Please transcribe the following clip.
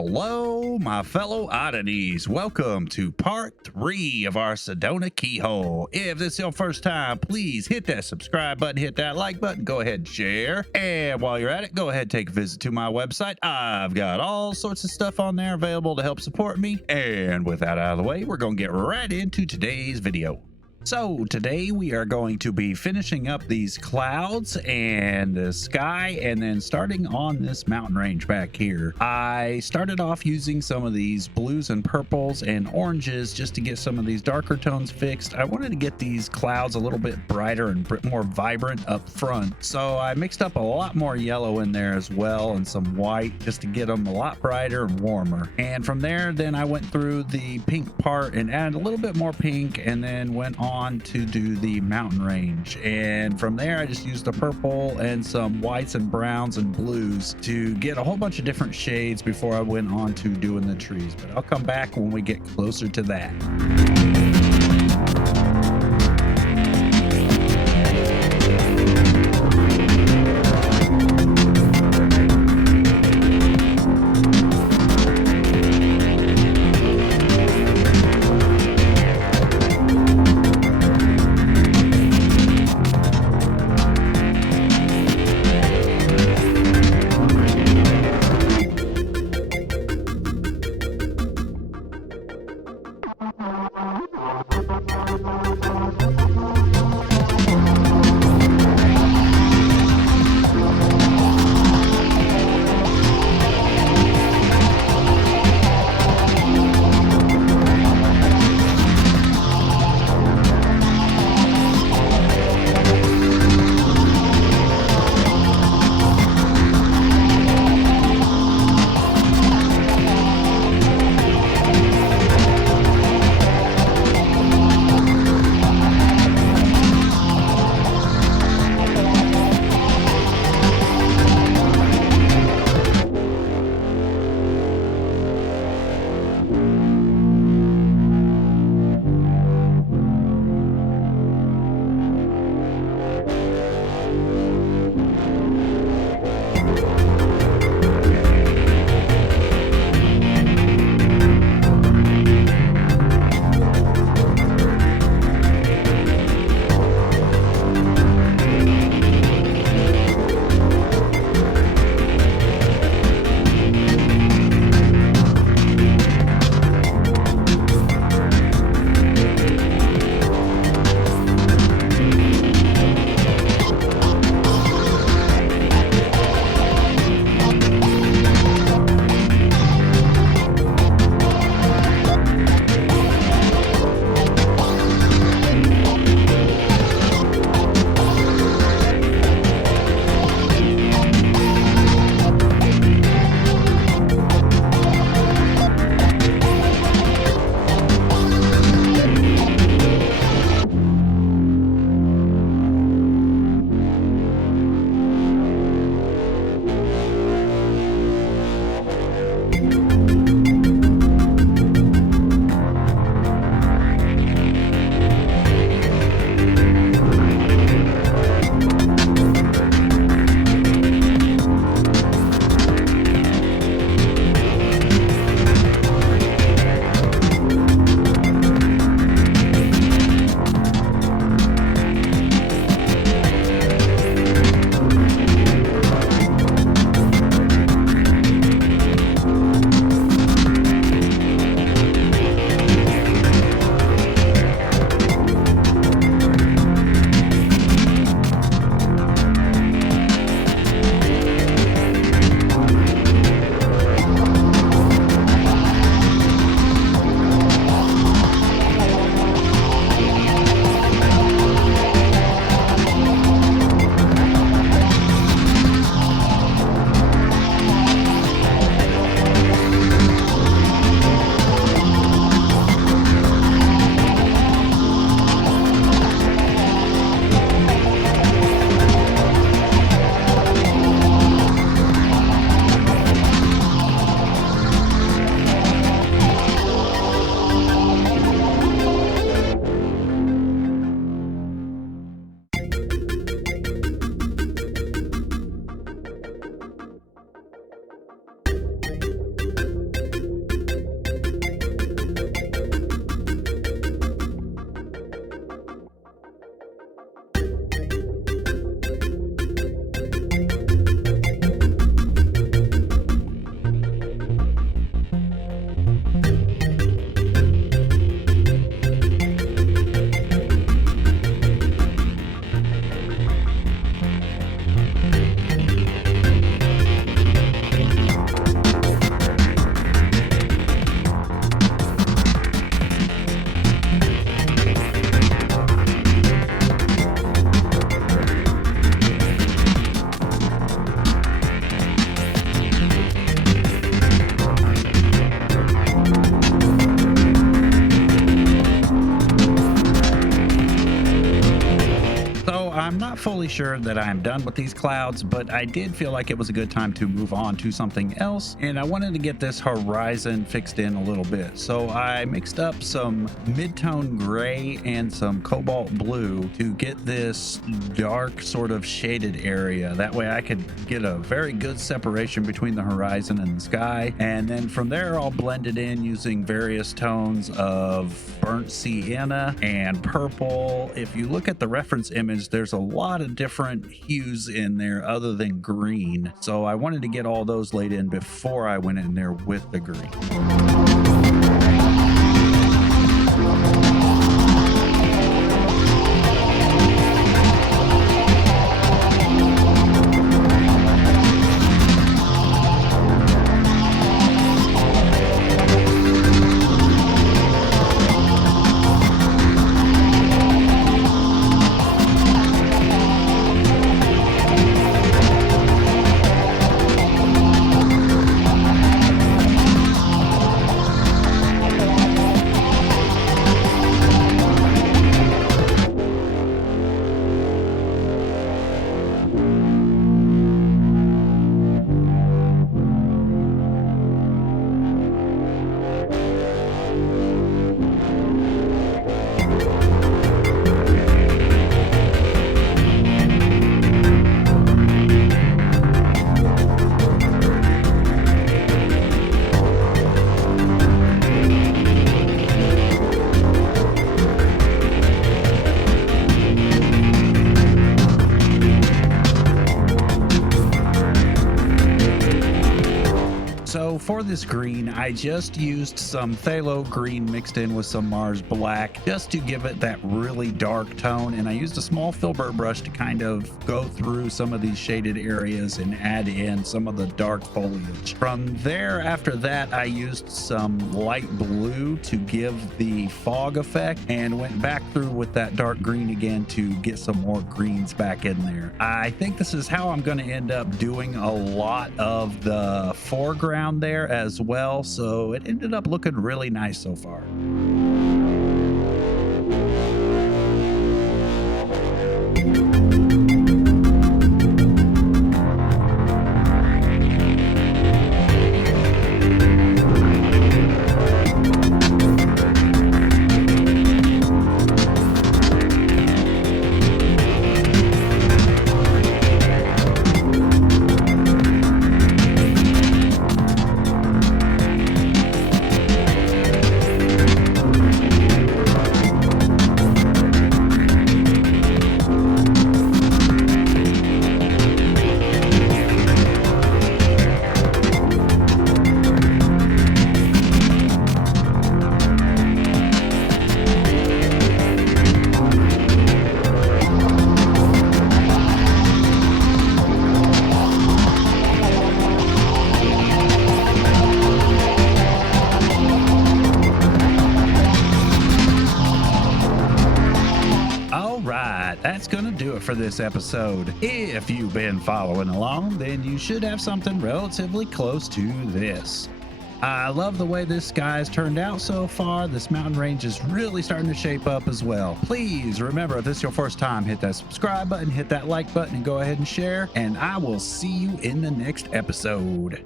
Hello, my fellow oddities. Welcome to part 3 of our Sedona Keyhole. If this is your first time, please hit that subscribe button, hit that like button, go ahead and share. And while you're at it, go ahead and take a visit to my website. I've got all sorts of stuff on there available to help support me. And with that out of the way, we're going to get right into today's video. So today we are going to be finishing up these clouds and the sky, and then starting on this mountain range back here. I started off using some of these blues and purples and oranges just to get some of these darker tones fixed. I wanted to get these clouds a little bit brighter and more vibrant up front, so I mixed up a lot more yellow in there as well and some white just to get them a lot brighter and warmer. And from there, then I went through the pink part and added a little bit more pink, and then went on to do the mountain range. And from there I just used the purple and some whites and browns and blues to get a whole bunch of different shades before I went on to doing the trees, but I'll come back when we get closer to that. fully sure that I am done with these clouds, but I did feel like it was a good time to move on to something else, and I wanted to get this horizon fixed in a little bit. So I mixed up some mid-tone gray and some cobalt blue to get this dark sort of shaded area. That way I could get a very good separation between the horizon and the sky, and then from there I'll blend it in using various tones of burnt sienna and purple. If you look at the reference image, there's a lot of different hues in there other than green, so I wanted to get all those laid in before I went in there with the green. So for this green, I just used some phthalo green mixed in with some Mars black just to give it that really dark tone, and I used a small filbert brush to kind of go through some of these shaded areas and add in some of the dark foliage. From there, after that, I used some light blue to give the fog effect and went back through with that dark green again to get some more greens back in there. I think this is how I'm going to end up doing a lot of the foreground there as well, so it ended up looking really nice so far. That's gonna do it for this episode. If you've been following along, then you should have something relatively close to this. I love the way this sky's turned out so far. This mountain range is really starting to shape up as well. Please remember, if this is your first time, hit that subscribe button, hit that like button, and go ahead and share, and I will see you in the next episode.